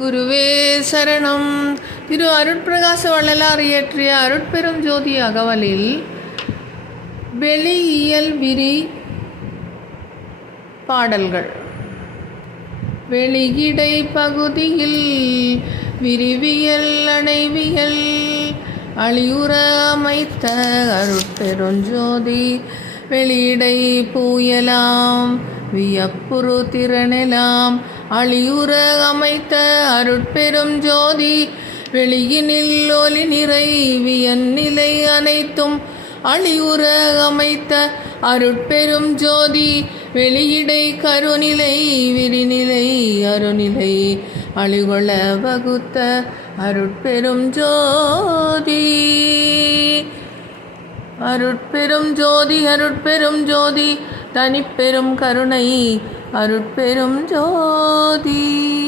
குருவே சரணம். திரு அருட்பிரகாச வள்ளலார் இயற்றிய அருட்பெரும் ஜோதி அகவலில் வெளியியல் விரி பாடல்கள். வெளியிடை பகுதியில் விரிவியல் அணைவியல் அழியுற அமைத்த அருட்பெருஞ்சோதி வெளியிடை பூயலாம் வியப்புறு திறனெலாம் அழியுற அமைத்த அருட்பெரும் ஜோதி வெளியினில் ஒளி நிறை வியன்னிலை அனைத்தும் அழியுற அமைத்த அருட்பெரும் ஜோதி வெளியிடை கருநிலை விரிநிலை அருநிலை அழிகொள வகுத்த அருட்பெரும் ஜோதி. அருட்பெரும் ஜோதி அருட்பெரும் ஜோதி தனிப்பெரும் கருணை அருட்பெரும் ஜோதி.